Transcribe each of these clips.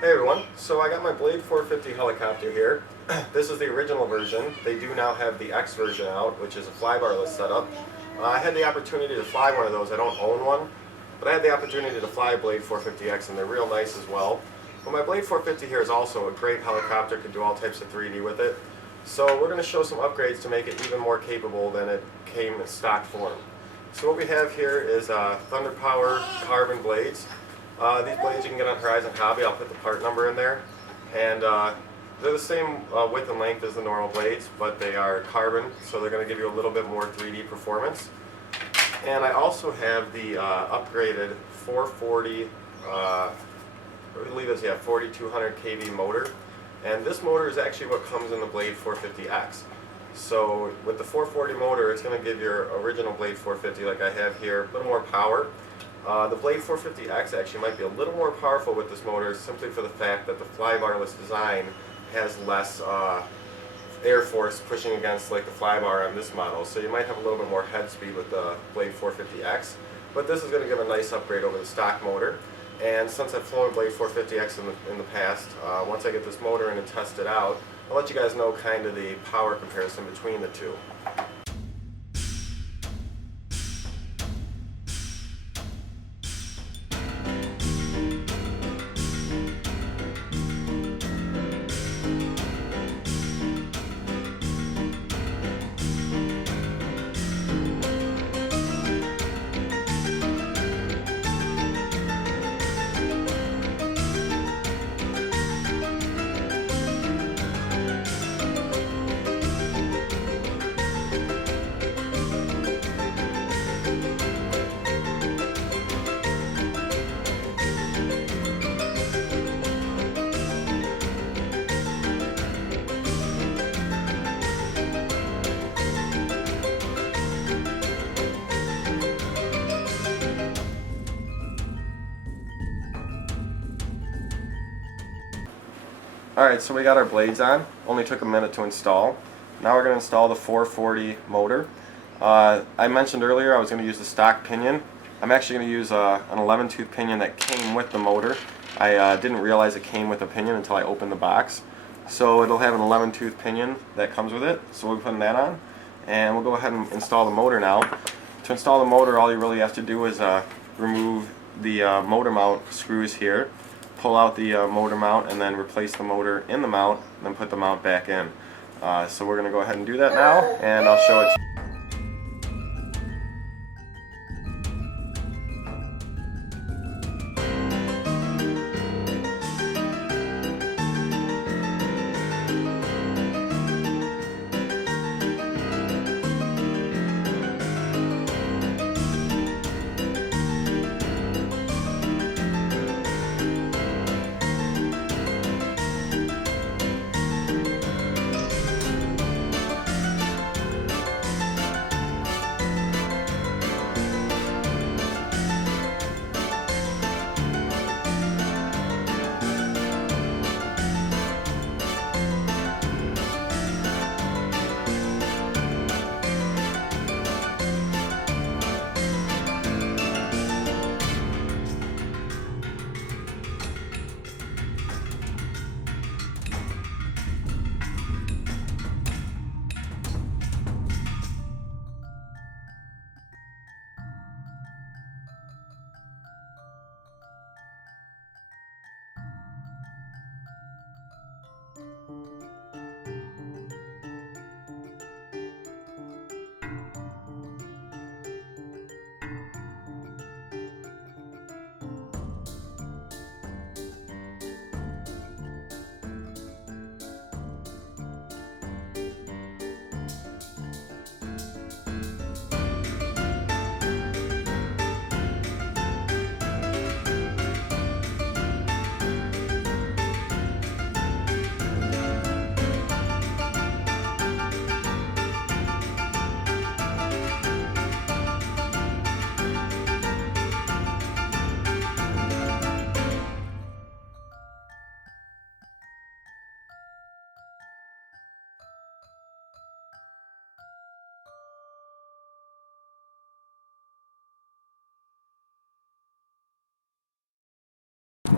Hey everyone, so I got my Blade 450 helicopter here. This is the original version. They do now have the X version out, which is a flybarless setup. I had the opportunity to fly one of those. I don't own one, but I had the opportunity to fly a Blade 450X and they're real nice as well. But my Blade 450 here is also a great helicopter, can do all types of 3D with it. So we're going to show some upgrades to make it even more capable than it came in stock form. So what we have here is Thunder Power carbon blades. These blades you can get on Horizon Hobby. I'll put the part number in there. And they're the same width and length as the normal blades, but they are carbon, so they're going to give you a little bit more 3D performance. And I also have the upgraded 440, I believe it's 4200 kV motor. And this motor is actually what comes in the Blade 450X. So with the 440 motor, it's going to give your original Blade 450, like I have here, a little more power. The Blade 450X actually might be a little more powerful with this motor simply for the fact that the flybarless design has less air force pushing against like the flybar on this model. So you might have a little bit more head speed with the Blade 450X. But this is going to give a nice upgrade over the stock motor. And since I've flown a Blade 450X in the past, once I get this motor in and test it out, I'll let you guys know kind of the power comparison between the two. Alright, so we got our blades on. Only took a minute to install. Now we're going to install the 440 motor. I mentioned earlier I was going to use the stock pinion. I'm actually going to use an 11 tooth pinion that came with the motor. I didn't realize it came with a pinion until I opened the box. So it'll have an 11 tooth pinion that comes with it. So we'll be putting that on. And we'll go ahead and install the motor now. To install the motor, all you really have to do is remove the motor mount screws here. Pull out the motor mount and then replace the motor in the mount, and then put the mount back in. So we're going to go ahead and do that now, and I'll show it to you.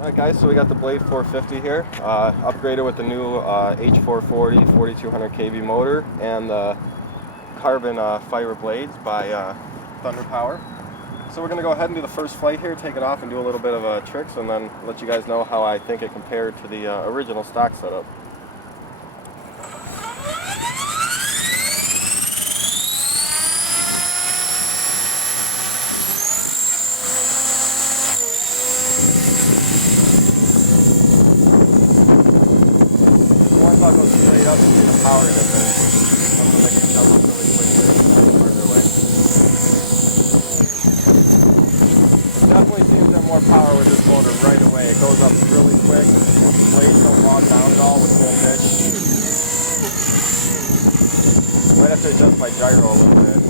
Alright guys, so we got the Blade 450 here, upgraded with the new H440 4200 kV motor and the carbon fiber blades by Thunder Power. So we're going to go ahead and do the first flight here, take it off and do a little bit of tricks, and then let you guys know how I think it compared to the original stock setup. Once I go straight up and see the power difference, I'm going to make it jump up really quick here, further away. Definitely seems to have more power with this motor right away. It goes up really quick, the blades don't bog down at all with full pitch. Might have to adjust my gyro a little bit.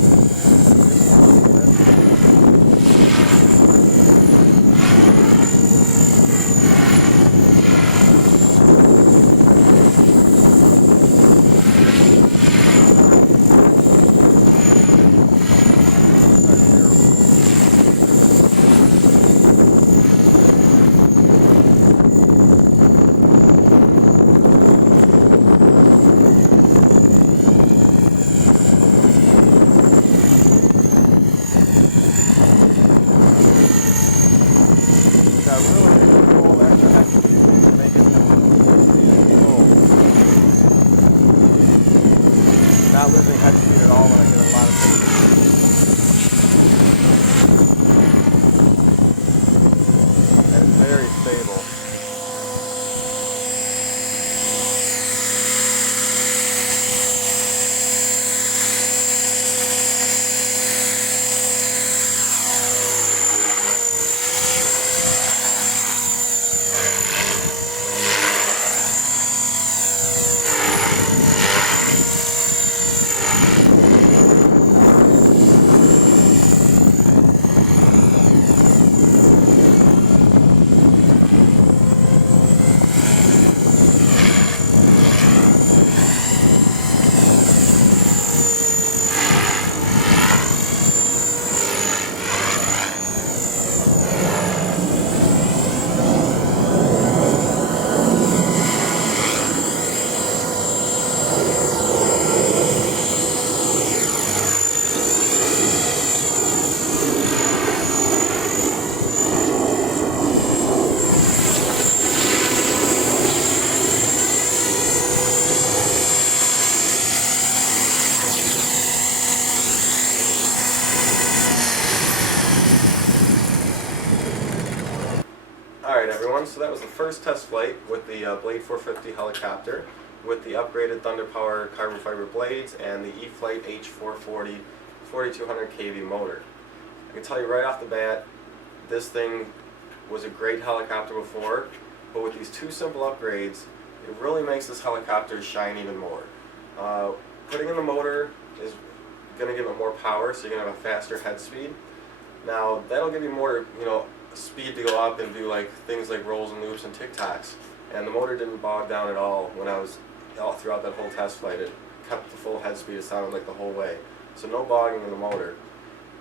Really control extra head speed to make it not losing head speed at all when I get a lot of things. And it's very stable. Alright everyone, so that was the first test flight with the Blade 450 helicopter with the upgraded Thunder Power carbon fiber blades and the E-flite H440 4200 kV motor. I can tell you right off the bat, this thing was a great helicopter before, but with these two simple upgrades, it really makes this helicopter shine even more. Putting in the motor is going to give it more power, so you're going to have a faster head speed. Now, that'll give you more, speed to go up and do things like rolls and loops and tic-tacs. And the motor didn't bog down at all when I was all throughout that whole test flight. It kept the full head speed, it sounded like the whole way. So no bogging in the motor.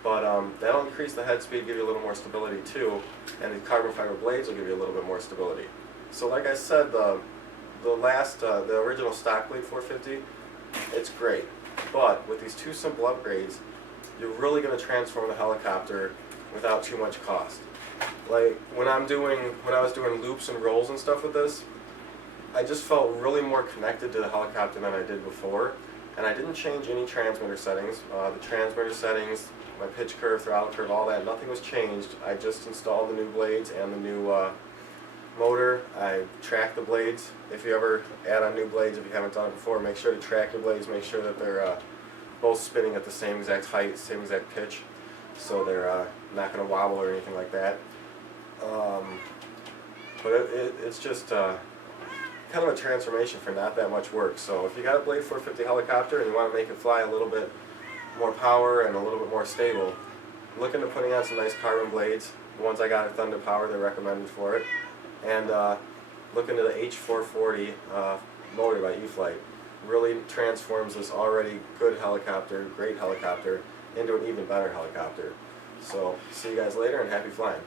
But that'll increase the head speed, give you a little more stability too, and the carbon fiber blades will give you a little bit more stability. So like I said, the original stock Blade 450, it's great. But with these two simple upgrades, you're really going to transform the helicopter without too much cost. Like when I was doing loops and rolls and stuff with this, I just felt really more connected to the helicopter than I did before. And I didn't change any transmitter settings. The transmitter settings, my pitch curve, throttle curve, all that, nothing was changed. I just installed the new blades and the new motor. I tracked the blades. If you ever add on new blades, if you haven't done it before, make sure to track your blades, make sure that they're both spinning at the same exact height, same exact pitch, so they're not going to wobble or anything like that. But it's just kind of a transformation for not that much work. So if you got a Blade 450 helicopter and you want to make it fly a little bit more power and a little bit more stable, I'm looking to putting on some nice carbon blades. The ones I got at Thunder Power, they're recommended for it. And look into the H440 motor by E-flite. Really transforms this already good helicopter, great helicopter, into an even better helicopter. So see you guys later and happy flying.